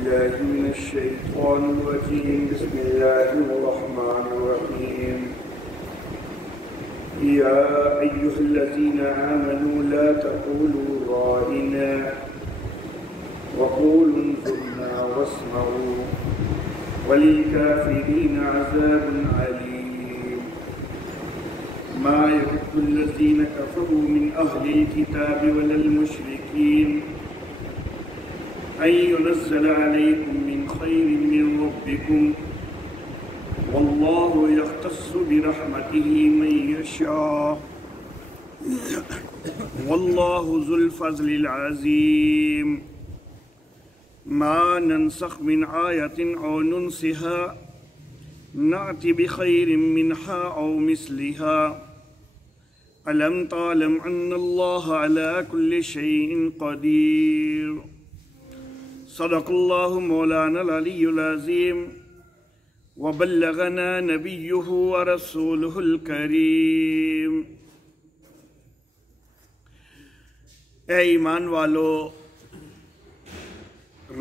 بالله من الشيطان الرجيم بسم الله الرحمن الرحيم يا أيها الذين آمنوا لا تقولوا رائنا وقولوا انظرنا واسمعوا وللكافرين عذاب عليم ما يود الذين كفروا من أهل الكتاب ولا المشركين أن ينزل عليكم من خير من ربكم والله يختص برحمته من يشاء والله ذو الفضل العظيم ما ننسخ من آية أو ننسها نأتي بخير منها أو مثلها ألم تعلم أن الله على كل شيء قدير صدق الله مولانا العلي العظيم وبلغنا نبيه ورسوله الكريم۔ اے ایمان والو،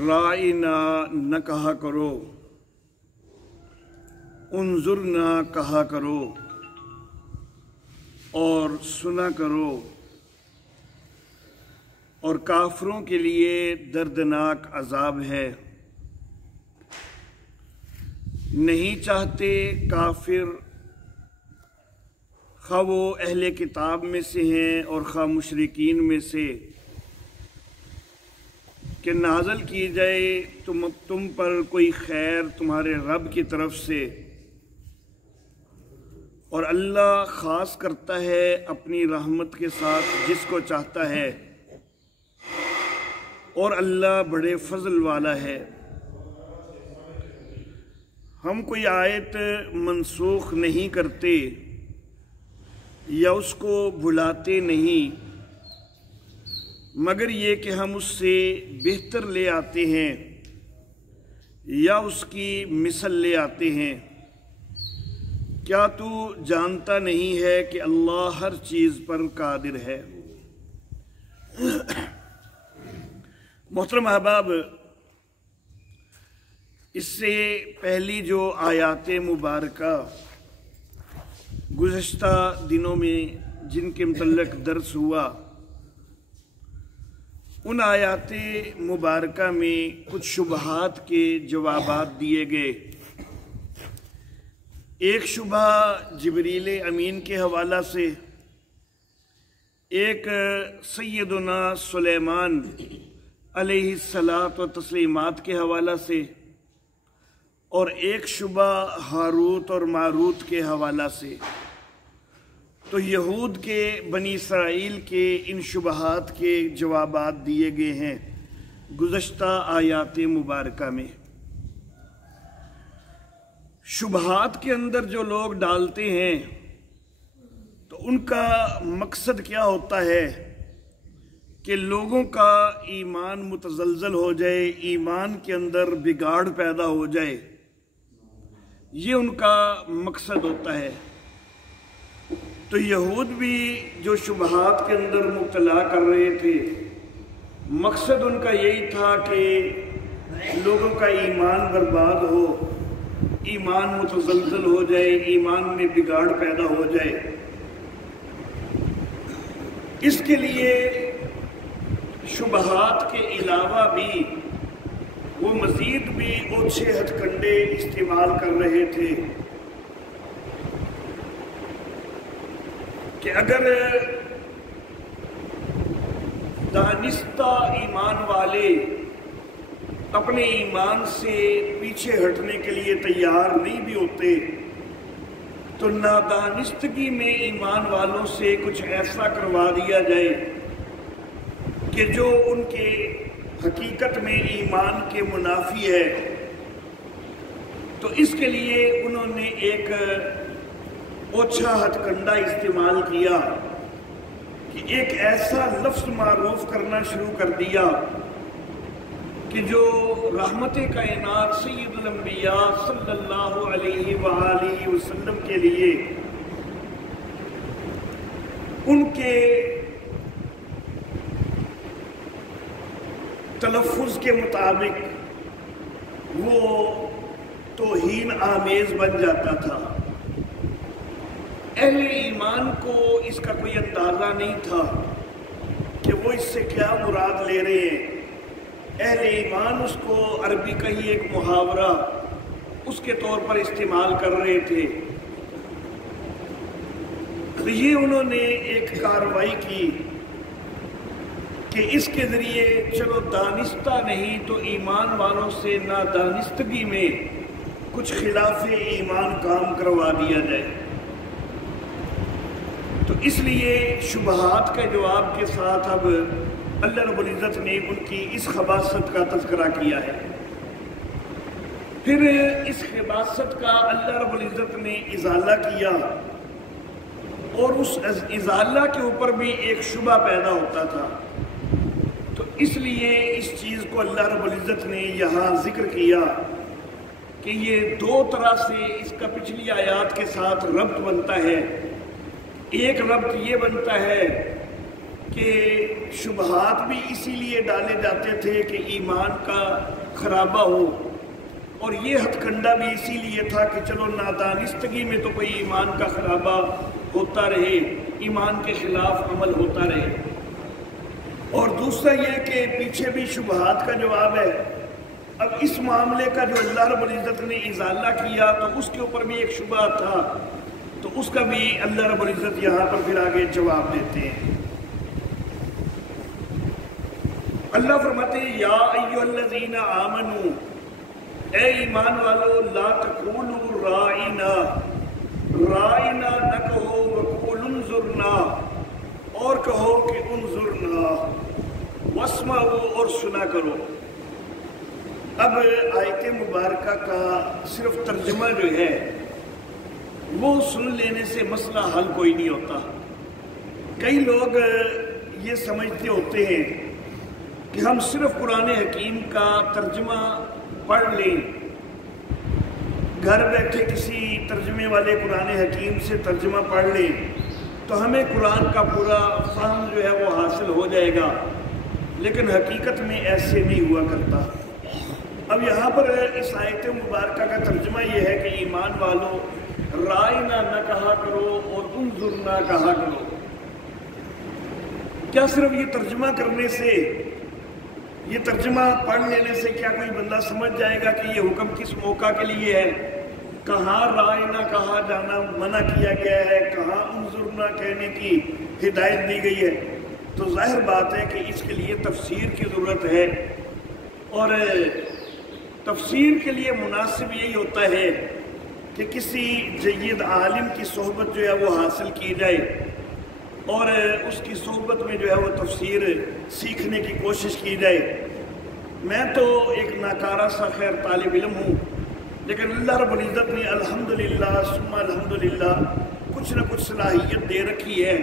رائنا نہ کہا کرو، انظرنا کہا کرو اور سنا کرو، اور کافروں کے لیے دردناک عذاب ہے۔ نہیں چاہتے کافر، خواہ وہ اہل کتاب میں سے ہیں اور خواہ مشرکین میں سے، کہ نازل کی جائے تم پر کوئی خیر تمہارے رب کی طرف سے، اور اللہ خاص کرتا ہے اپنی رحمت کے ساتھ جس کو چاہتا ہے، اور اللہ بڑے فضل والا ہے۔ ہم کوئی آیت منسوخ نہیں کرتے یا اس کو بھلاتے نہیں، مگر یہ کہ ہم اس سے بہتر لے آتے ہیں یا اس کی مثل لے آتے ہیں۔ کیا تو جانتا نہیں ہے کہ اللہ ہر چیز پر قادر ہے؟ محترم احباب، اس سے پہلی جو آیات مبارکہ گزشتہ دنوں میں جن کے متعلق درس ہوا، ان آیات مبارکہ میں کچھ شبہات کے جوابات دیے گئے۔ ایک شبہ جبریل امین کے حوالہ سے، ایک سیدنا سلیمان علیہ الصلاۃ و تسلیمات کے حوالہ سے، اور ایک شبہ ہاروت اور ماروت کے حوالہ سے۔ تو یہود کے بنی اسرائیل کے ان شبہات کے جوابات دیے گئے ہیں گزشتہ آیات مبارکہ میں۔ شبہات کے اندر جو لوگ ڈالتے ہیں تو ان کا مقصد کیا ہوتا ہے کہ لوگوں کا ایمان متزلزل ہو جائے، ایمان کے اندر بگاڑ پیدا ہو جائے، یہ ان کا مقصد ہوتا ہے۔ تو یہود بھی جو شبہات کے اندر مبتلا کر رہے تھے، مقصد ان کا یہی تھا کہ لوگوں کا ایمان برباد ہو، ایمان متزلزل ہو جائے، ایمان میں بگاڑ پیدا ہو جائے۔ اس کے لیے شبہات کے علاوہ بھی وہ مزید بھی اوچھے ہتھ کنڈے استعمال کر رہے تھے کہ اگر دانستہ ایمان والے اپنے ایمان سے پیچھے ہٹنے کے لیے تیار نہیں بھی ہوتے، تو نادانستگی میں ایمان والوں سے کچھ ایسا کروا دیا جائے کہ جو ان کے حقیقت میں ایمان کے منافی ہے۔ تو اس کے لیے انہوں نے ایک اوچھا ہتھ کنڈا استعمال کیا کہ ایک ایسا لفظ معروف کرنا شروع کر دیا کہ جو رحمت کائنات سید الانبیاء صلی اللہ علیہ وآلہ وسلم کے لیے ان کے تلفظ کے مطابق وہ توہین آمیز بن جاتا تھا۔ اہل ایمان کو اس کا کوئی اندازہ نہیں تھا کہ وہ اس سے کیا مراد لے رہے ہیں۔ اہل ایمان اس کو عربی کا ہی ایک محاورہ اس کے طور پر استعمال کر رہے تھے۔ یہ انہوں نے ایک کارروائی کی کہ اس کے ذریعے چلو دانستہ نہیں تو ایمان والوں سے نادانستگی میں کچھ خلاف ایمان کام کروا دیا جائے۔ تو اس لیے شبہات کا جواب کے ساتھ اب اللہ رب العزت نے ان کی اس خباثت کا تذکرہ کیا ہے۔ پھر اس خباثت کا اللہ رب العزت نے ازالہ کیا، اور اس ازالہ کے اوپر بھی ایک شبہ پیدا ہوتا تھا۔ تو اس لیے اس چیز کو اللہ رب العزت نے یہاں ذکر کیا کہ یہ دو طرح سے اس کا پچھلی آیات کے ساتھ ربط بنتا ہے۔ ایک ربط یہ بنتا ہے کہ شبہات بھی اسی لیے ڈالے جاتے تھے کہ ایمان کا خرابہ ہو، اور یہ ہتھ کنڈا بھی اسی لیے تھا کہ چلو نادانستگی میں تو کوئی ایمان کا خرابہ ہوتا رہے، ایمان کے خلاف عمل ہوتا رہے۔ اور دوسرا یہ کہ پیچھے بھی شبہات کا جواب ہے۔ اب اس معاملے کا جو اللہ رب العزت نے ازالہ کیا تو اس کے اوپر بھی ایک شبہ تھا، تو اس کا بھی اللہ رب العزت یہاں پر پھر آگے جواب دیتے ہیں۔ اللہ فرماتے ہیں یا ایھا الذین آمنوا، اے ایمان والو، لا تقولوا رائنا، رائنا نہ کہو، وقولوا انظرنا، اور کہو کہ انظرنا، واسمعوا، اور سنا کرو۔ اب آیت مبارکہ کا صرف ترجمہ جو ہے وہ سن لینے سے مسئلہ حل کوئی نہیں ہوتا۔ کئی لوگ یہ سمجھتے ہوتے ہیں کہ ہم صرف قرآن حکیم کا ترجمہ پڑھ لیں، گھر بیٹھے کسی ترجمے والے قرآن حکیم سے ترجمہ پڑھ لیں تو ہمیں قرآن کا پورا فہم جو ہے وہ حاصل ہو جائے گا، لیکن حقیقت میں ایسے نہیں ہوا کرتا۔ اب یہاں پر اس آیت مبارکہ کا ترجمہ یہ ہے کہ ایمان والو، رائنا نہ کہا کرو اور انظرنا کہا کرو۔ کیا صرف یہ ترجمہ کرنے سے، یہ ترجمہ پڑھ لینے سے کیا کوئی بندہ سمجھ جائے گا کہ یہ حکم کس موقع کے لیے ہے؟ کہاں رائنا کہا جانا منع کیا گیا ہے، کہاں انظرنا کہنے کی ہدایت دی گئی ہے؟ تو ظاہر بات ہے کہ اس کے لیے تفسیر کی ضرورت ہے، اور تفسیر کے لیے مناسب یہی ہوتا ہے کہ کسی جید عالم کی صحبت جو ہے وہ حاصل کی جائے، اور اس کی صحبت میں جو ہے وہ تفسیر سیکھنے کی کوشش کی جائے۔ میں تو ایک ناکارہ سا خیر طالب علم ہوں، لیکن اللہ رب العزت نے الحمدللہ ثم الحمدللہ کچھ نہ کچھ صلاحیت دے رکھی ہے،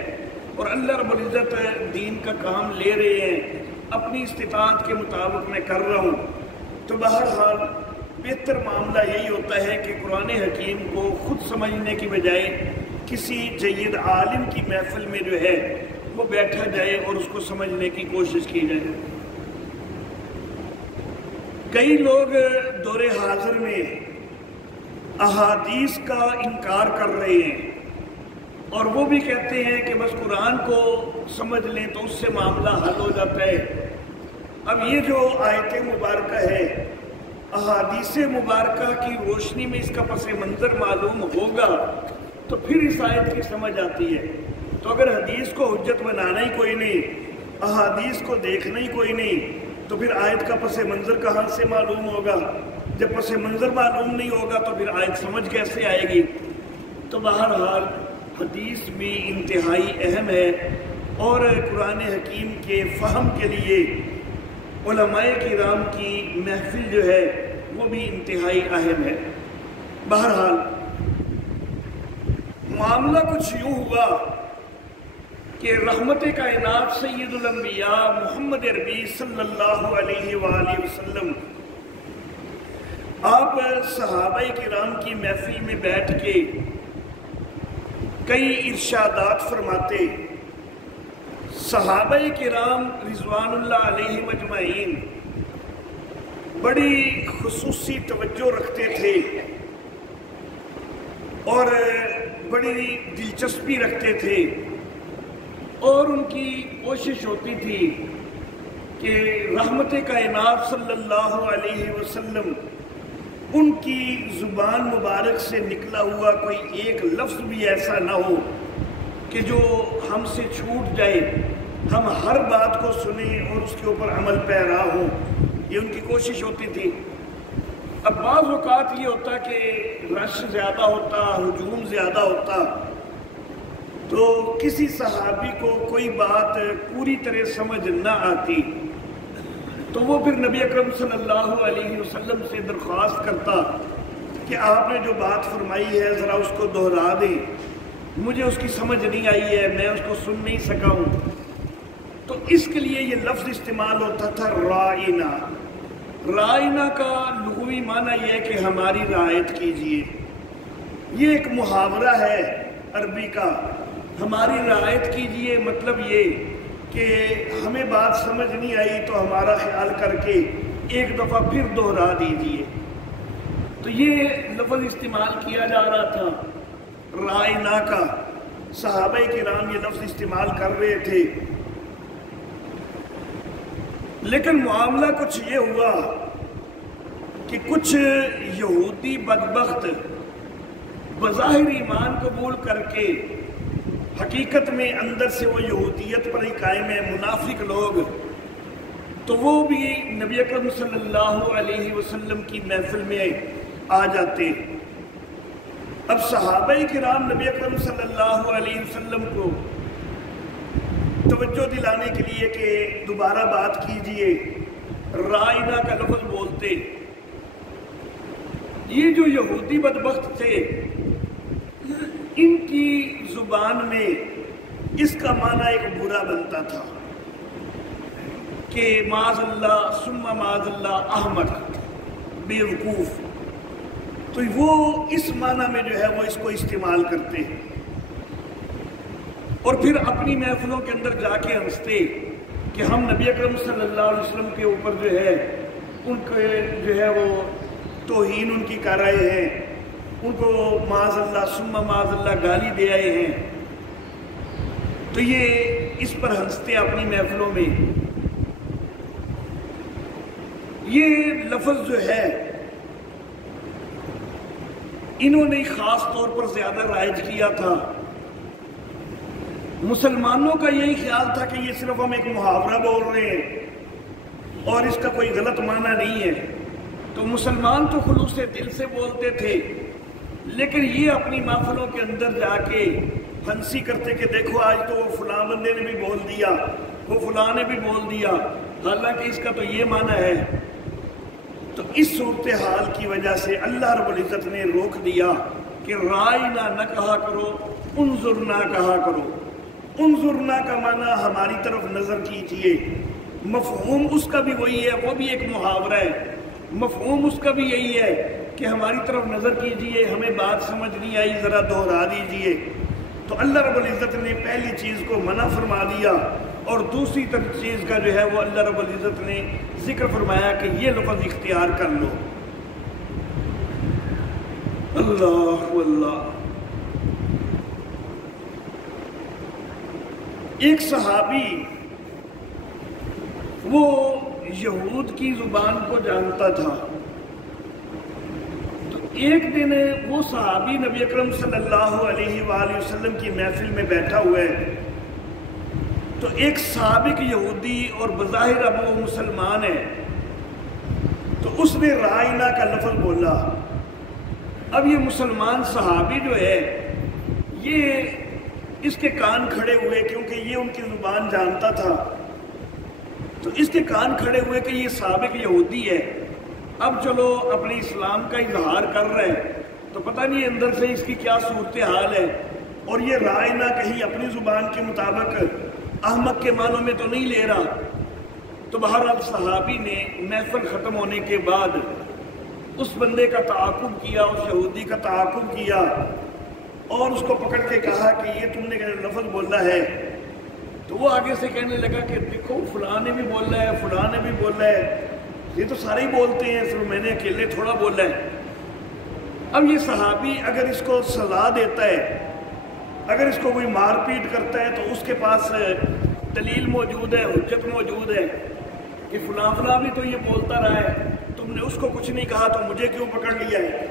اور اللہ رب العزت دین کا کام لے رہے ہیں، اپنی استطاعت کے مطابق میں کر رہا ہوں۔ تو بہرحال بہتر معاملہ یہی ہوتا ہے کہ قرآن حکیم کو خود سمجھنے کی بجائے کسی جید عالم کی محفل میں جو ہے وہ بیٹھا جائے اور اس کو سمجھنے کی کوشش کی جائے۔ کئی لوگ دور حاضر میں احادیث کا انکار کر رہے ہیں، اور وہ بھی کہتے ہیں کہ بس قرآن کو سمجھ لیں تو اس سے معاملہ حل ہو جاتا ہے۔ اب یہ جو آیت مبارکہ ہے، احادیث مبارکہ کی روشنی میں اس کا پس منظر معلوم ہوگا تو پھر اس آیت کی سمجھ آتی ہے۔ تو اگر حدیث کو حجت بنانا ہی کوئی نہیں، احادیث کو دیکھنا ہی کوئی نہیں، تو پھر آیت کا پس منظر کہاں سے معلوم ہوگا؟ جب پس منظر معلوم نہیں ہوگا تو پھر آیت سمجھ کیسے آئے گی؟ تو بہرحال حدیث بھی انتہائی اہم ہے، اور قرآن حکیم کے فہم کے لیے علماء کرام کی محفل جو ہے وہ بھی انتہائی اہم ہے۔ بہرحال معاملہ کچھ یوں ہوا کہ رحمت کائنات سید الانبیاء محمد عربی صلی اللہ علیہ وآلہ وسلم آپ صحابہ کرام کی محفل میں بیٹھ کے کئی ارشادات فرماتے۔ صحابہ کرام رضوان اللہ علیہ مجمعین بڑی خصوصی توجہ رکھتے تھے اور بڑی دلچسپی رکھتے تھے، اور ان کی کوشش ہوتی تھی کہ رحمت کائنات صلی اللہ علیہ وسلم ان کی زبان مبارک سے نکلا ہوا کوئی ایک لفظ بھی ایسا نہ ہو کہ جو ہم سے چھوٹ جائے، ہم ہر بات کو سنیں اور اس کے اوپر عمل پیرا ہوں۔ یہ ان کی کوشش ہوتی تھی۔ اب بعض اوقات یہ ہوتا کہ رش زیادہ ہوتا، ہجوم زیادہ ہوتا، تو کسی صحابی کو کوئی بات پوری طرح سمجھ نہ آتی تو وہ پھر نبی اکرم صلی اللہ علیہ وسلم سے درخواست کرتا کہ آپ نے جو بات فرمائی ہے ذرا اس کو دہرا دیں، مجھے اس کی سمجھ نہیں آئی ہے، میں اس کو سن نہیں سکا ہوں۔ تو اس کے لیے یہ لفظ استعمال ہوتا تھا رائنا۔ رائنا کا لغوی معنی یہ ہے کہ ہماری رعایت کیجئے۔ یہ ایک محاورہ ہے عربی کا، ہماری رعایت کیجئے، مطلب یہ کہ ہمیں بات سمجھ نہیں آئی تو ہمارا خیال کر کے ایک دفعہ پھر دہرا دیجئے۔ تو یہ لفظ استعمال کیا جا رہا تھا رائنا کا، صحابہ کرام یہ لفظ استعمال کر رہے تھے۔ لیکن معاملہ کچھ یہ ہوا کہ کچھ یہودی بدبخت بظاہر ایمان قبول کر کے حقیقت میں اندر سے وہ یہودیت پر ہی قائم ہے، منافق لوگ، تو وہ بھی نبی اکرم صلی اللہ علیہ وسلم کی محفل میں آ جاتے۔ اب صحابہ کرام نبی اکرم صلی اللہ علیہ وسلم کو توجہ دلانے کے لیے کہ دوبارہ بات کیجئے، رائنا کا لفظ بولتے۔ یہ جو یہودی بدبخت تھے، ان کی زبان میں اس کا معنی ایک برا بنتا تھا کہ معاذ اللہ ثم معاذ اللہ احمق، بیوقوف۔ تو وہ اس معنی میں جو ہے وہ اس کو استعمال کرتے ہیں، اور پھر اپنی محفلوں کے اندر جا کے ہنستے کہ ہم نبی اکرم صلی اللہ علیہ وسلم کے اوپر جو ہے ان کے جو ہے وہ توہین ان کی کر رہے ہیں، ان کو معاذ اللہ ثم معاذ اللہ گالی دے آئے ہیں۔ تو یہ اس پر ہنستے اپنی محفلوں میں۔ یہ لفظ جو ہے انہوں نے خاص طور پر زیادہ رائج کیا تھا۔ مسلمانوں کا یہی خیال تھا کہ یہ صرف ہم ایک محاورہ بول رہے ہیں اور اس کا کوئی غلط معنی نہیں ہے۔ تو مسلمان تو خلوص دل سے بولتے تھے، لیکن یہ اپنی محفلوں کے اندر جا کے ہنسی کرتے کہ دیکھو آج تو وہ فلاں بندے نے بھی بول دیا، وہ فلاں نے بھی بول دیا، حالانکہ اس کا تو یہ معنی ہے۔ تو اس صورتحال کی وجہ سے اللہ رب العزت نے روک دیا کہ رائنا نہ کہا کرو، انظرنا کہا کرو۔ انظرنا کا معنی ہماری طرف نظر کیجئے، مفہوم اس کا بھی وہی ہے، وہ بھی ایک محاورہ ہے، مفہوم اس کا بھی یہی ہے کہ ہماری طرف نظر کیجئے، ہمیں بات سمجھ نہیں آئی ذرا دہرا دیجئے۔ تو اللہ رب العزت نے پہلی چیز کو منع فرما دیا، اور دوسری چیز کا جو ہے وہ اللہ رب العزت نے ذکر فرمایا کہ یہ لفظ اختیار کر لو۔ اللہ اللہ۔ ایک صحابی وہ یہود کی زبان کو جانتا تھا، تو ایک دن وہ صحابی نبی اکرم صلی اللہ علیہ وآلہ وسلم کی محفل میں بیٹھا ہوا ہے، تو ایک سابق یہودی اور بظاہر اب وہ مسلمان ہے، تو اس نے رائنا کا لفظ بولا۔ اب یہ مسلمان صحابی جو ہے یہ اس کے کان کھڑے ہوئے، کیونکہ یہ ان کی زبان جانتا تھا، تو اس کے کان کھڑے ہوئے کہ یہ سابق یہودی ہے، اب چلو اپنے اسلام کا اظہار کر رہے ہیں، تو پتہ نہیں اندر سے اس کی کیا صورتحال ہے، اور یہ رائنا کہیں اپنی زبان کے مطابق احمق کے معنوں میں تو نہیں لے رہا۔ تو بہرحال صحابی نے محفل ختم ہونے کے بعد اس بندے کا تعاقب کیا، اس یہودی کا تعاقب کیا، اور اس کو پکڑ کے کہا کہ یہ تم نے لفظ بولا ہے۔ تو وہ آگے سے کہنے لگا کہ دیکھو فلاں نے بھی بولا ہے، فلاں نے بھی بولا ہے۔ یہ تو سارے ہی بولتے ہیں، صرف میں نے اکیلے تھوڑا بولا ہے۔ اب یہ صحابی اگر اس کو سزا دیتا ہے، اگر اس کو کوئی مار پیٹ کرتا ہے، تو اس کے پاس دلیل موجود ہے، حجت موجود ہے کہ فلاں فلاں بھی تو یہ بولتا رہا ہے، تم نے اس کو کچھ نہیں کہا تو مجھے کیوں پکڑ لیا ہے؟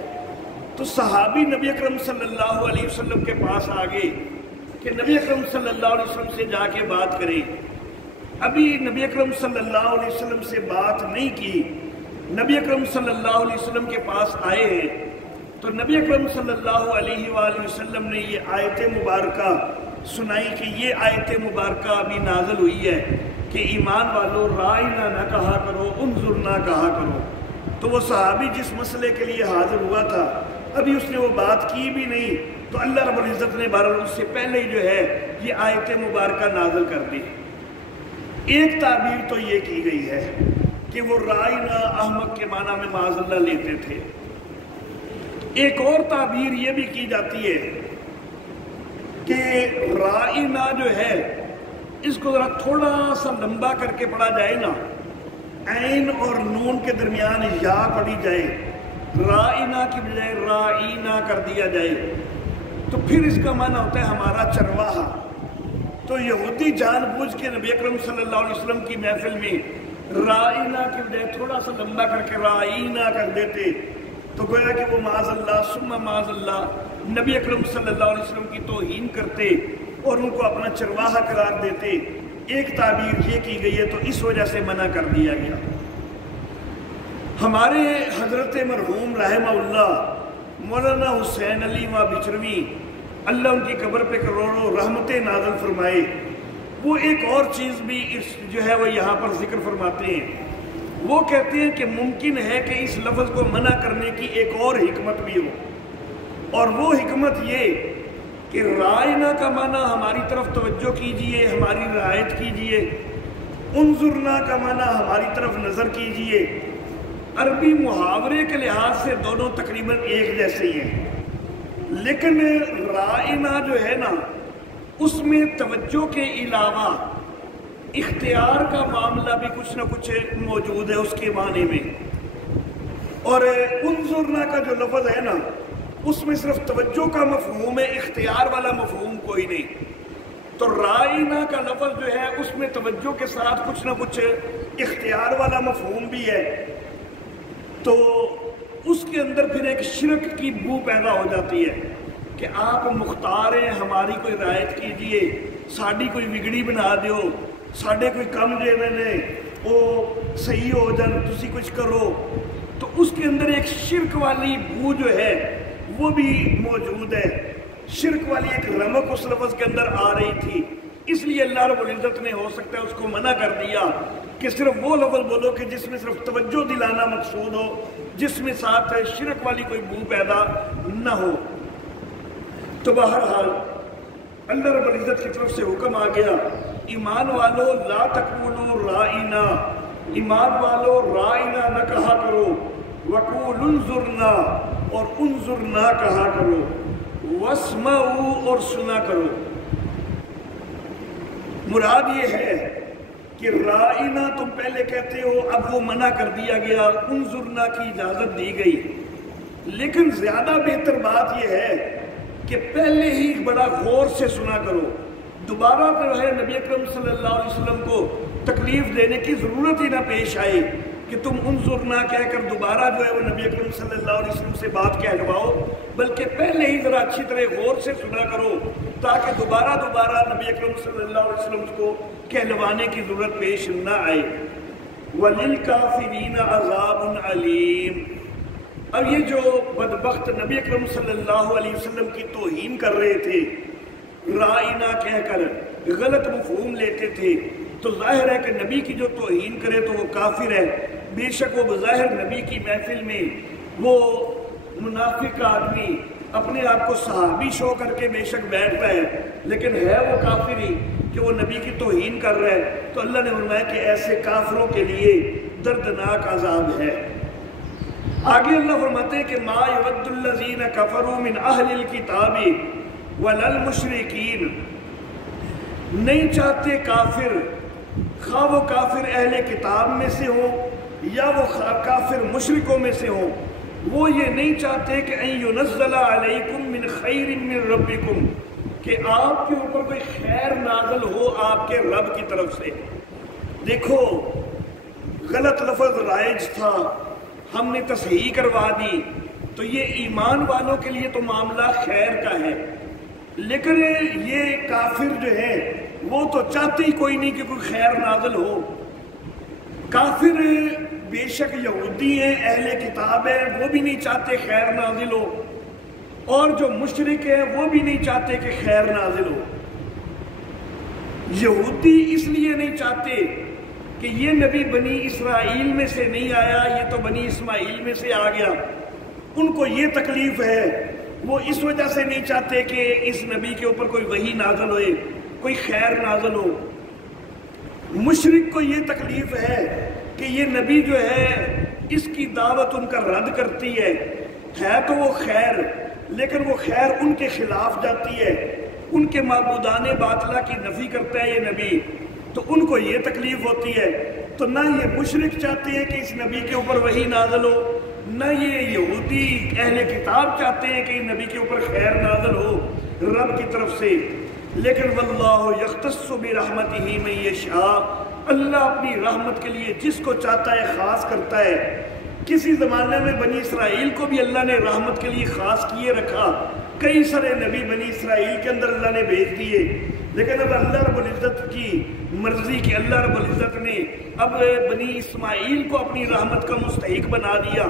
تو صحابی نبی اکرم صلی اللہ علیہ وسلم کے پاس آ گئے کہ نبی اکرم صلی اللہ علیہ وسلم سے جا کے بات کریں۔ ابھی نبی اکرم صلی اللہ علیہ وسلم سے بات نہیں کی، نبی اکرم صلی اللہ علیہ وسلم کے پاس آئے ہیں، تو نبی اکرم صلی اللہ علیہ وآلہ وسلم نے یہ آیت مبارکہ سنائی کہ یہ آیت مبارکہ ابھی نازل ہوئی ہے کہ ایمان والو رائنا نہ کہا کرو، انظرنا کہا کرو۔ تو وہ صحابی جس مسئلے کے لیے حاضر ہوا تھا، ابھی اس نے وہ بات کی بھی نہیں، تو اللہ رب العزت نے بہرحال اس سے پہلے ہی جو ہے یہ آیت مبارکہ نازل کر دی۔ ایک تعبیر تو یہ کی گئی ہے کہ وہ رائنا احمق کے معنی میں معاذ اللہ لیتے تھے۔ ایک اور تعبیر یہ بھی کی جاتی ہے کہ رائنا جو ہے اس کو ذرا تھوڑا سا لمبا کر کے پڑھا جائے نا، عین اور نون کے درمیان یا پڑھی جائے، رائنا کی بجائے رائنا کر دیا جائے، تو پھر اس کا معنی ہوتا ہے ہمارا چرواہا۔ تو یہودی جان بوجھ کے نبی اکرم صلی اللہ علیہ وسلم کی محفل میں رائنا کی بجائے تھوڑا سا لمبا کر کے رائنا کر دیتے، تو گویا کہ وہ معاذ اللہ ثم معاذ اللہ نبی اکرم صلی اللہ علیہ وسلم کی توہین کرتے اور ان کو اپنا چرواہا قرار دیتے۔ ایک تعبیر یہ کی گئی ہے، تو اس وجہ سے منع کر دیا گیا۔ ہمارے حضرت مرحوم رحمہ اللہ مولانا حسین علی و بچروی، اللہ ان کی قبر پہ کروڑوں رحمتیں نازل فرمائے، وہ ایک اور چیز بھی جو ہے وہ یہاں پر ذکر فرماتے ہیں۔ وہ کہتے ہیں کہ ممکن ہے کہ اس لفظ کو منع کرنے کی ایک اور حکمت بھی ہو، اور وہ حکمت یہ کہ رائنا کا معنی ہماری طرف توجہ کیجئے، ہماری رعایت کیجئے، انظرنا کا معنی ہماری طرف نظر کیجئے۔ عربی محاورے کے لحاظ سے دونوں تقریباً ایک جیسے ہی ہیں، لیکن رائنا جو ہے نا، اس میں توجہ کے علاوہ اختیار کا معاملہ بھی کچھ نہ کچھ موجود ہے اس کے معنی میں، اور انظرنا کا جو لفظ ہے نا، اس میں صرف توجہ کا مفہوم ہے، اختیار والا مفہوم کوئی نہیں۔ تو رائنا کا لفظ جو ہے اس میں توجہ کے ساتھ کچھ نہ کچھ اختیار والا مفہوم بھی ہے، تو اس کے اندر پھر ایک شرک کی بو پیدا ہو جاتی ہے کہ آپ مختار ہیں، ہماری کوئی رعایت کیجئے، ساڑی کوئی بگڑی بنا دیو، ساڑے کوئی کم جیوے نے وہ صحیح ہو جان، تسی کچھ کرو۔ تو اس کے اندر ایک شرک والی بو جو ہے وہ بھی موجود ہے، شرک والی ایک رمق اس لفظ کے اندر آ رہی تھی، اس لیے اللہ رب العزت نے ہو سکتا ہے اس کو منع کر دیا کہ صرف وہ لفظ بولو کہ جس میں صرف توجہ دلانا مقصود ہو، جس میں ساتھ شرک والی کوئی بو پیدا نہ ہو۔ تو بہرحال اللہ رب العزت کی طرف سے حکم آ گیا، ایمان والو لا تقولوا رائنا، ایمان والو رائنا نہ کہا کرو، وقولوا انظرنا، اور انظرنا کہا کرو، واسمعوا، اور سنا کرو۔ مراد یہ ہے کہ رائنا تم پہلے کہتے ہو، اب وہ منع کر دیا گیا، انظرنا کی اجازت دی گئی، لیکن زیادہ بہتر بات یہ ہے کہ پہلے ہی بڑا غور سے سنا کرو۔ دوبارہ جو ہے نبی اکرم صلی اللہ علیہ وسلم کو تکلیف دینے کی ضرورت ہی نہ پیش آئے کہ تم انظرنا کہہ کر دوبارہ جو ہے وہ نبی اکرم صلی اللہ علیہ وسلم سے بات کہلواؤ، بلکہ پہلے ہی ذرا اچھی طرح غور سے سنا کرو تاکہ دوبارہ نبی اکرم صلی اللہ علیہ وسلم کو کہلوانے کی ضرورت پیش نہ آئے۔ وَلِلْكَافِرِينَ عَذَابٌ عَلِيمٌ۔ اب یہ جو بدبخت نبی اکرم صلی اللہ علیہ وسلم کی توہین کر رہے تھے، رائنا کہہ کر غلط مفہوم لیتے تھے، تو ظاہر ہے کہ نبی کی جو توہین کرے تو وہ کافر ہے۔ بے شک وہ بظاہر نبی کی محفل میں وہ منافق آدمی اپنے آپ کو صحابی شو کر کے بے شک بیٹھتا ہے، لیکن ہے وہ کافر ہی کہ وہ نبی کی توہین کر رہا ہے۔ تو اللہ نے فرمایا کہ ایسے کافروں کے لیے دردناک عذاب ہے۔ آگے اللہ فرماتے ہیں کہ ما یود الذین کفروا من اہل الکتاب ولا المشرکین، نہیں چاہتے کافر، خواہ وہ کافر اہل کتاب میں سے ہوں یا وہ کافر مشرکوں میں سے ہوں، وہ یہ نہیں چاہتے کہ ان ینزل علیکم من خیر من ربکم، کہ آپ کے اوپر کوئی خیر نازل ہو آپ کے رب کی طرف سے۔ دیکھو غلط لفظ رائج تھا، ہم نے تصحیح کروا دی، تو یہ ایمان والوں کے لیے تو معاملہ خیر کا ہے، لیکن یہ کافر جو ہے وہ تو چاہتے ہی کوئی نہیں کہ کوئی خیر نازل ہو۔ کافر بے شک یہودی ہیں، اہل کتاب ہیں، وہ بھی نہیں چاہتے خیر نازل ہو، اور جو مشرک ہیں وہ بھی نہیں چاہتے کہ خیر نازل ہو۔ یہودی اس لیے نہیں چاہتے کہ یہ نبی بنی اسرائیل میں سے نہیں آیا، یہ تو بنی اسماعیل میں سے آ گیا، ان کو یہ تکلیف ہے، وہ اس وجہ سے نہیں چاہتے کہ اس نبی کے اوپر کوئی وحی نازل ہوئے، کوئی خیر نازل ہو۔ مشرک کو یہ تکلیف ہے کہ یہ نبی جو ہے اس کی دعوت ان کا رد کرتی ہے تو وہ خیر، لیکن وہ خیر ان کے خلاف جاتی ہے، ان کے معبودان باطلہ کی نفی کرتا ہے یہ نبی، تو ان کو یہ تکلیف ہوتی ہے۔ تو نہ یہ مشرک چاہتے ہیں کہ اس نبی کے اوپر وحی نازل ہو، نہ یہ یہودی اہل کتاب چاہتے ہیں کہ اس نبی کے اوپر خیر نازل ہو رب کی طرف سے۔ لیکن واللہ یختص برحمتہ من یشاء، اللہ اپنی رحمت کے لیے جس کو چاہتا ہے خاص کرتا ہے۔ کسی زمانے میں بنی اسرائیل کو بھی اللہ نے رحمت کے لیے خاص کیے رکھا، کئی سارے نبی بنی اسرائیل کے اندر اللہ نے بھیج دیے، لیکن اب اللہ رب العزت کی مرضی کہ اللہ رب العزت نے اب بنی اسماعیل کو اپنی رحمت کا مستحق بنا دیا،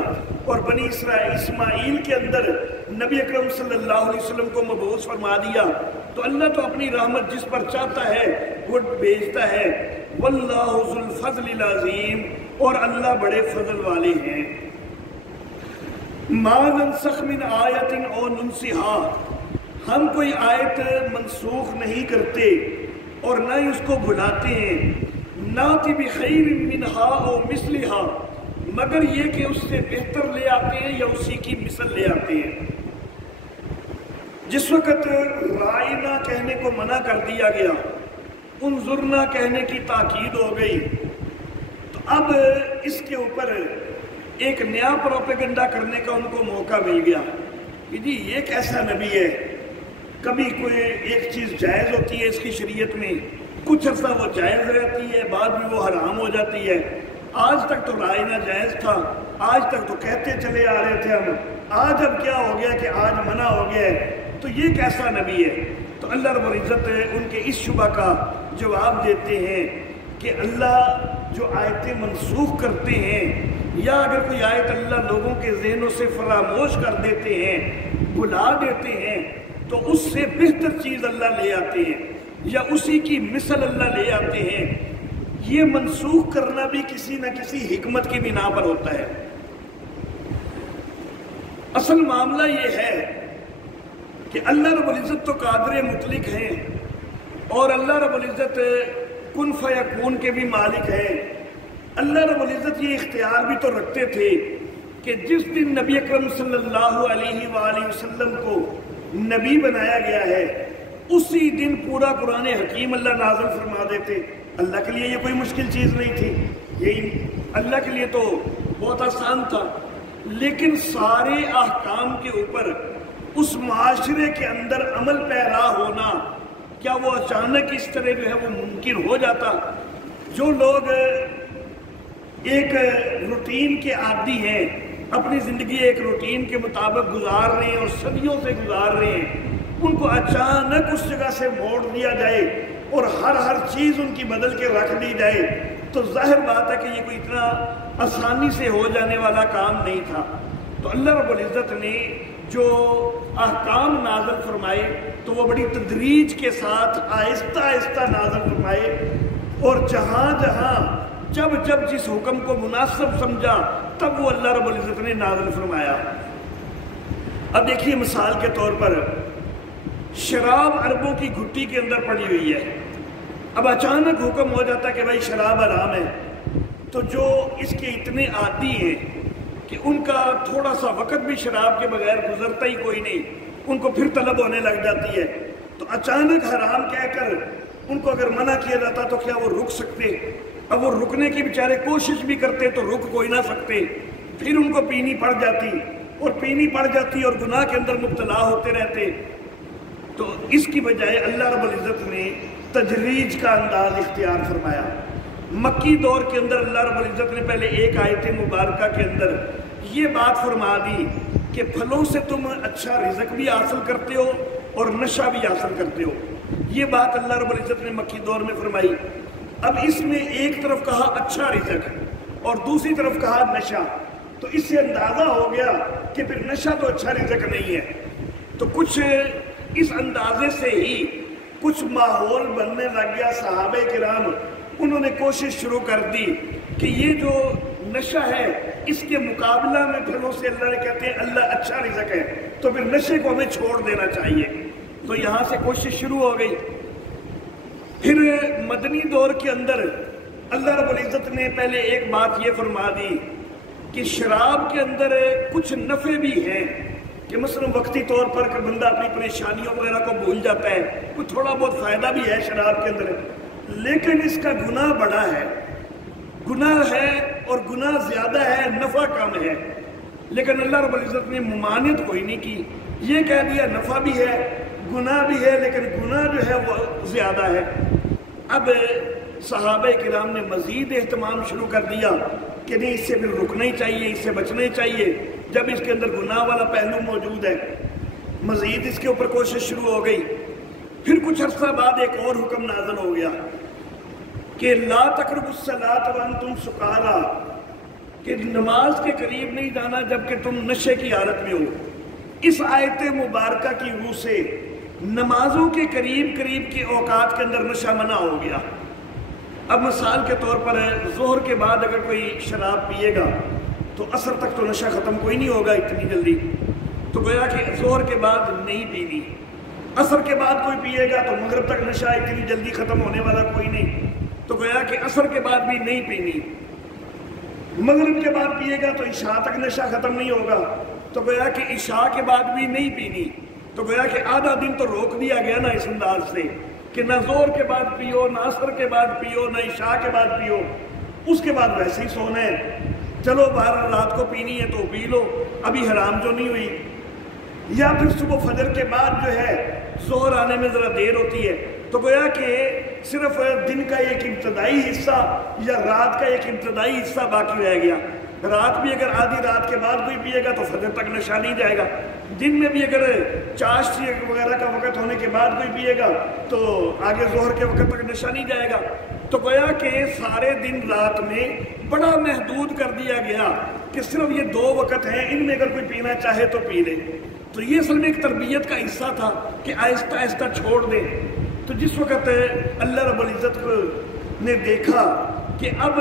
اور بنی اسماعیل کے اندر نبی اکرم صلی اللہ علیہ وسلم کو مبعوث فرما دیا۔ تو اللہ تو اپنی رحمت جس پر چاہتا ہے وہ بھیجتا ہے۔ واللہ ذو الفضل العظیم، اور اللہ بڑے فضل والے ہیں۔ ما ننسخ من آیت او ننسها، ہم کوئی آیت منسوخ نہیں کرتے اور نہ ہی اس کو بھلاتے ہیں۔ ناتی بخیر منہا او مثلہا، مگر یہ کہ اس سے بہتر لے آتے ہیں یا اسی کی مثل لے آتے ہیں۔ جس وقت رائنا کہنے کو منع کر دیا گیا، انظرنا کہنے کی تاکید ہو گئی، تو اب اس کے اوپر ایک نیا پروپیگنڈا کرنے کا ان کو موقع مل گیا کہ جی یہ کیسا نبی ہے، کبھی کوئی ایک چیز جائز ہوتی ہے اس کی شریعت میں، کچھ عرصہ وہ جائز رہتی ہے، بعد میں وہ حرام ہو جاتی ہے۔ آج تک تو رائنا جائز تھا، آج تک تو کہتے چلے آ رہے تھے ہم، آج اب کیا ہو گیا کہ آج منع ہو گیا ہے، تو یہ کیسا نبی ہے؟ تو اللہ رب العزت ان کے اس شبہ کا جواب دیتے ہیں کہ اللہ جو آیتیں منسوخ کرتے ہیں، یا اگر کوئی آیت اللہ لوگوں کے ذہنوں سے فراموش کر دیتے ہیں، بھلا دیتے ہیں، تو اس سے بہتر چیز اللہ لے آتے ہیں یا اسی کی مثل اللہ لے آتے ہیں۔ یہ منسوخ کرنا بھی کسی نہ کسی حکمت کی بنا پر ہوتا ہے۔ اصل معاملہ یہ ہے کہ اللہ رب العزت تو قادر مطلق ہیں، اور اللہ رب العزت کن فیکون کے بھی مالک ہیں۔ اللہ رب العزت یہ اختیار بھی تو رکھتے تھے کہ جس دن نبی اکرم صلی اللہ علیہ وآلہ وسلم کو نبی بنایا گیا ہے، اسی دن پورا قرآن حکیم اللہ نازل فرما دیتے۔ اللہ کے لیے یہ کوئی مشکل چیز نہیں تھی، یہی اللہ کے لیے تو بہت آسان تھا، لیکن سارے احکام کے اوپر اس معاشرے کے اندر عمل پیرا ہونا، کیا وہ اچانک اس طرح جو ہے وہ ممکن ہو جاتا؟ جو لوگ ایک روٹین کے عادی ہیں، اپنی زندگی ایک روٹین کے مطابق گزار رہے ہیں اور صدیوں سے گزار رہے ہیں، ان کو اچانک اس جگہ سے موڑ دیا جائے اور ہر چیز ان کی بدل کے رکھ دی جائے، تو ظاہر بات ہے کہ یہ کوئی اتنا آسانی سے ہو جانے والا کام نہیں تھا۔ تو اللہ رب العزت نے جو احکام نازل فرمائے تو وہ بڑی تدریج کے ساتھ آہستہ آہستہ نازل فرمائے، اور جہاں جہاں جب جس حکم کو مناسب سمجھا تب وہ اللہ رب العزت نے نازل فرمایا۔ اب دیکھیے مثال کے طور پر شراب عربوں کی گھٹی کے اندر پڑی ہوئی ہے، اب اچانک حکم ہو جاتا ہے کہ بھائی شراب حرام ہے، تو جو اس کے اتنے عادی ہیں کہ ان کا تھوڑا سا وقت بھی شراب کے بغیر گزرتا ہی کوئی نہیں، ان کو پھر طلب ہونے لگ جاتی ہے، تو اچانک حرام کہہ کر ان کو اگر منع کیا جاتا تو کیا وہ رک سکتے؟ اب وہ رکنے کی بیچارے کوشش بھی کرتے تو رک کوئی نہ سکتے، پھر ان کو پینی پڑ جاتی اور پینی پڑ جاتی اور گناہ کے اندر مبتلا ہوتے رہتے۔ تو اس کی بجائے اللہ رب العزت نے تجریج کا انداز اختیار فرمایا۔ مکی دور کے اندر اللہ رب العزت نے پہلے ایک آیت مبارکہ کے اندر یہ بات فرما دی کہ پھلوں سے تم اچھا رزق بھی حاصل کرتے ہو اور نشہ بھی حاصل کرتے ہو۔ یہ بات اللہ رب العزت نے مکی دور میں فرمائی۔ اب اس میں ایک طرف کہا اچھا رزق اور دوسری طرف کہا نشہ، تو اس سے اندازہ ہو گیا کہ پھر نشہ تو اچھا رزق نہیں ہے۔ تو کچھ اس اندازے سے ہی کچھ ماحول بننے لگ گیا۔ صحابہ کرام انہوں نے کوشش شروع کر دی کہ یہ جو نشہ ہے اس کے مقابلہ میں پھلوں سے اللہ نے کہتے ہیں اللہ اچھا رزق ہے، تو پھر نشے کو ہمیں چھوڑ دینا چاہیے۔ تو یہاں سے کوشش شروع ہو گئی۔ پھر مدنی دور کے اندر اللہ رب العزت نے پہلے ایک بات یہ فرما دی کہ شراب کے اندر کچھ نفع بھی ہیں، کہ مثلا وقتی طور پر کہ بندہ اپنی پریشانیوں وغیرہ کو بھول جاتا ہے، کوئی تھوڑا بہت فائدہ بھی ہے شراب کے اندر، لیکن اس کا گناہ بڑا ہے، گناہ ہے اور گناہ زیادہ ہے، نفع کم ہے۔ لیکن اللہ رب العزت نے ممانعت کوئی نہیں کی، یہ کہہ دیا نفع بھی ہے گناہ بھی ہے، لیکن گناہ جو ہے وہ زیادہ ہے۔ اب صحابہ کرام نے مزید اہتمام شروع کر دیا کہ نہیں اس سے پھر رکنا ہی چاہیے، اس سے بچنا ہی چاہیے، جب اس کے اندر گناہ والا پہلو موجود ہے۔ مزید اس کے اوپر کوشش شروع ہو گئی۔ پھر کچھ عرصہ بعد ایک اور حکم نازل ہو گیا کہ لا تقربوا الصلاۃ وانتم سکارا، کہ نماز کے قریب نہیں جانا جبکہ تم نشے کی حالت میں ہو۔ اس آیت مبارکہ کی روح سے نمازوں کے قریب کے اوقات کے اندر نشہ منع ہو گیا۔ اب مثال کے طور پر ظہر کے بعد اگر کوئی شراب پیے گا تو عصر تک تو نشہ ختم کوئی نہیں ہوگا اتنی جلدی، تو گویا کہ ظہر کے بعد نہیں پینی۔ عصر کے بعد کوئی پیے گا تو مغرب تک نشہ اتنی جلدی ختم ہونے والا کوئی نہیں، تو گویا کہ عصر کے بعد بھی نہیں پینی۔ مغرب کے بعد پیے گا تو عشاء تک نشہ ختم نہیں ہوگا، تو گویا کہ عشاء کے بعد بھی نہیں پینی۔ تو گویا کہ آدھا دن تو روک دیا گیا نا اس انداز سے کہ نہ ظہر کے بعد پیو، نہ عصر کے بعد پیو، نہ عشاء کے بعد پیو، اس کے بعد ویسے ہی سونا ہے۔ چلو باہر رات کو پینی ہے تو پی لو، ابھی حرام جو نہیں ہوئی۔ یا پھر صبح فجر کے بعد جو ہے ظہر آنے میں ذرا دیر ہوتی ہے، تو گویا کہ صرف دن کا ایک ابتدائی حصہ یا رات کا ایک ابتدائی حصہ باقی رہ گیا۔ رات بھی اگر آدھی رات کے بعد کوئی پیے گا تو فجر تک نشہ نہیں جائے گا، دن میں بھی اگر چاشت وغیرہ کا وقت ہونے کے بعد کوئی پیے گا تو آگے ظہر کے وقت تک نشہ نہیں جائے گا۔ تو گویا کہ سارے دن رات میں بڑا محدود کر دیا گیا کہ صرف یہ 2 وقت ہیں، ان میں اگر کوئی پینا چاہے تو پی لے۔ تو یہ اصل میں ایک تربیت کا حصہ تھا کہ آہستہ آہستہ چھوڑ دیں۔ تو جس وقت اللہ رب العزت نے دیکھا کہ اب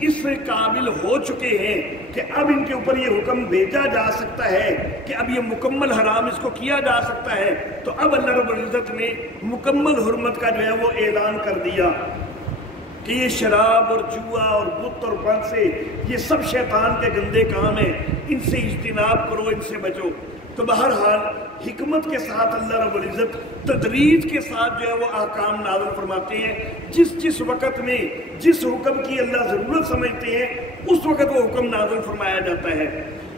اس قابل ہو چکے ہیں کہ اب ان کے اوپر یہ حکم بھیجا جا سکتا ہے کہ اب یہ مکمل حرام اس کو کیا جا سکتا ہے، تو اب اللہ رب العزت نے مکمل حرمت کا جو ہے وہ اعلان کر دیا کہ یہ شراب اور جوا اور بت اور پن سے یہ سب شیطان کے گندے کام ہیں، ان سے اجتناب کرو، ان سے بچو۔ تو بہرحال حکمت کے ساتھ اللہ رب العزت تدریج کے ساتھ جو ہے وہ احکام نازل فرماتے ہیں، جس وقت میں جس حکم کی اللہ ضرورت سمجھتے ہیں اس وقت وہ حکم نازل فرمایا جاتا ہے۔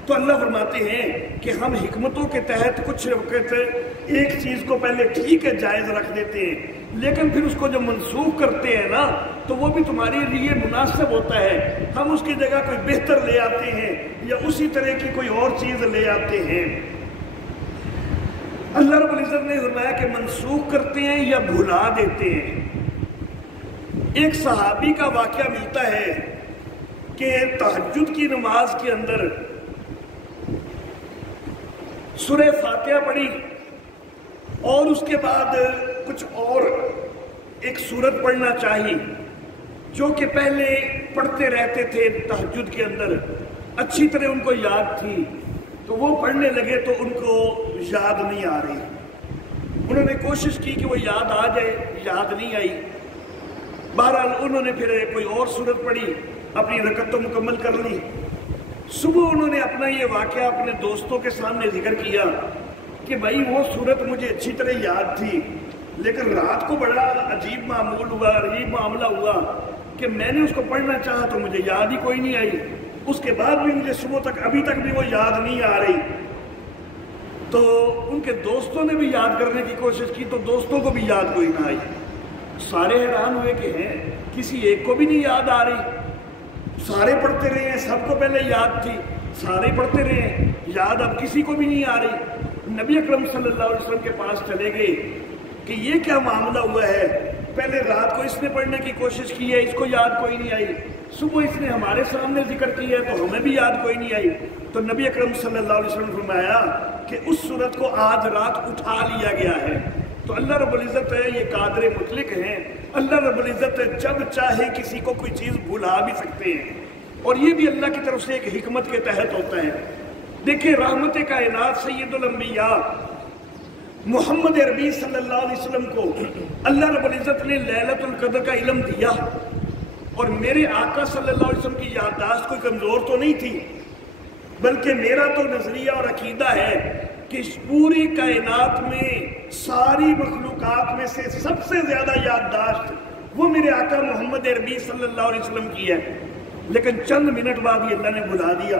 تو اللہ فرماتے ہیں کہ ہم حکمتوں کے تحت کچھ وقت ایک چیز کو پہلے ٹھیک ہے جائز رکھ دیتے ہیں، لیکن پھر اس کو جو منسوخ کرتے ہیں نا تو وہ بھی تمہارے لیے مناسب ہوتا ہے، ہم اس کی جگہ کوئی بہتر لے آتے ہیں یا اسی طرح کی کوئی اور چیز لے آتے ہیں۔ اللہ رب العزت نے فرمایا کہ منسوخ کرتے ہیں یا بھلا دیتے ہیں۔ ایک صحابی کا واقعہ ملتا ہے کہ تہجد کی نماز کے اندر سورہ فاتحہ پڑھی اور اس کے بعد کچھ اور ایک سورت پڑھنا چاہی جو کہ پہلے پڑھتے رہتے تھے تہجد کے اندر، اچھی طرح ان کو یاد تھی، تو وہ پڑھنے لگے تو ان کو یاد نہیں آ رہی۔ انہوں نے کوشش کی کہ وہ یاد آ جائے، یاد نہیں آئی۔ بہرحال انہوں نے پھر کوئی اور سورت پڑھی، اپنی رکعت تو مکمل کر لی۔ صبح انہوں نے اپنا یہ واقعہ اپنے دوستوں کے سامنے ذکر کیا کہ بھائی وہ سورت مجھے اچھی طرح یاد تھی، لیکن رات کو بڑا عجیب معمول ہوا، عجیب معاملہ ہوا کہ میں نے اس کو پڑھنا چاہا تو مجھے یاد ہی کوئی نہیں آئی، اس کے بعد بھی مجھے صبح تک ابھی تک بھی وہ یاد نہیں آ رہی۔ تو ان کے دوستوں نے بھی یاد کرنے کی کوشش کی تو دوستوں کو بھی یاد کوئی نہ آئی۔ سارے حیران ہوئے کہ ہیں کسی ایک کو بھی نہیں یاد آ رہی، سارے پڑھتے رہے ہیں، سب کو پہلے یاد تھی، سارے پڑھتے رہے ہیں، یاد اب کسی کو بھی نہیں آ رہی۔ نبی اکرم صلی اللہ علیہ وسلم کے پاس چلے گئے کہ یہ کیا معاملہ ہوا ہے، پہلے رات کو اس نے پڑھنے کی کوشش کی ہے، اس کو یاد کوئی نہیں آئی، صبح اس نے ہمارے سامنے ذکر کی ہے تو ہمیں بھی یاد کوئی نہیں آئی۔ تو نبی اکرم صلی اللہ علیہ وسلم نے فرمایا کہ اس صورت کو آج رات اٹھا لیا گیا ہے۔ تو اللہ رب العزت ہے، یہ قادر مطلق ہیں، اللہ رب العزت ہے جب چاہے کسی کو کوئی چیز بھلا بھی سکتے ہیں، اور یہ بھی اللہ کی طرف سے ایک حکمت کے تحت ہوتا ہے۔ دیکھیں رحمت کائنات سید الانبیاء محمد عربی صلی اللہ علیہ وسلم کو اللہ رب العزت نے لیلۃ القدر کا علم دیا، اور میرے آقا صلی اللہ علیہ وسلم کی یادداشت کوئی کمزور تو نہیں تھی، بلکہ میرا تو نظریہ اور عقیدہ ہے کہ اس پوری کائنات میں ساری مخلوقات میں سے سب سے زیادہ یادداشت وہ میرے آقا محمد عربی صلی اللہ علیہ وسلم کی ہے۔ لیکن چند منٹ بعد یہ اللہ نے بلا دیا،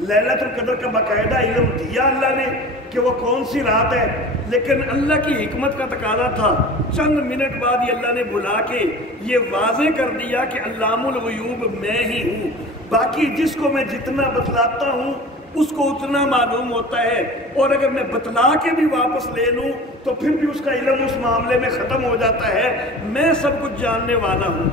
لیلۃ القدر کا باقاعدہ علم دیا اللہ نے کہ وہ کون سی رات ہے، لیکن اللہ کی حکمت کا تقاضا تھا چند منٹ بعد یہ اللہ نے بلا کے یہ واضح کر دیا کہ علام الغیوب میں ہی ہوں، باقی جس کو میں جتنا بتلاتا ہوں اس کو اتنا معلوم ہوتا ہے، اور اگر میں بتلا کے بھی واپس لے لوں تو پھر بھی اس کا علم اس معاملے میں ختم ہو جاتا ہے، میں سب کچھ جاننے والا ہوں۔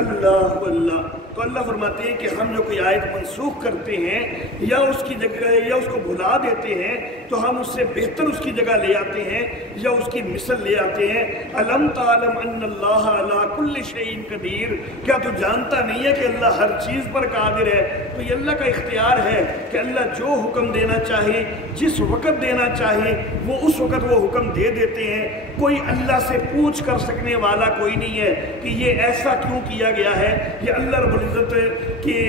اللہ اللہ، تو اللہ فرماتے ہیں کہ ہم جو کوئی آیت منسوخ کرتے ہیں یا اس کی جگہ یا اس کو بھلا دیتے ہیں تو ہم اس سے بہتر اس کی جگہ لے آتے ہیں یا اس کی مثل لے آتے ہیں۔ الم تعلم ان اللہ علی کل شیء قدیر، کیا تو جانتا نہیں ہے کہ اللہ ہر چیز پر قادر ہے؟ تو یہ اللہ کا اختیار ہے کہ اللہ جو حکم دینا چاہے جس وقت دینا چاہے وہ اس وقت وہ حکم دے دیتے ہیں، کوئی اللہ سے پوچھ کر سکنے والا کوئی نہیں ہے کہ یہ ایسا کیوں کیا گیا ہے۔ یہ اللہ رب العزت کے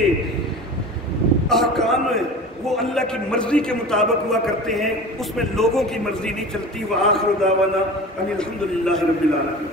احکام وہ اللہ کی مرضی کے مطابق ہوا کرتے ہیں، اس میں لوگوں کی مرضی نہیں چلتی۔ وآخر دعوانا ان الحمد للہ رب العالمین۔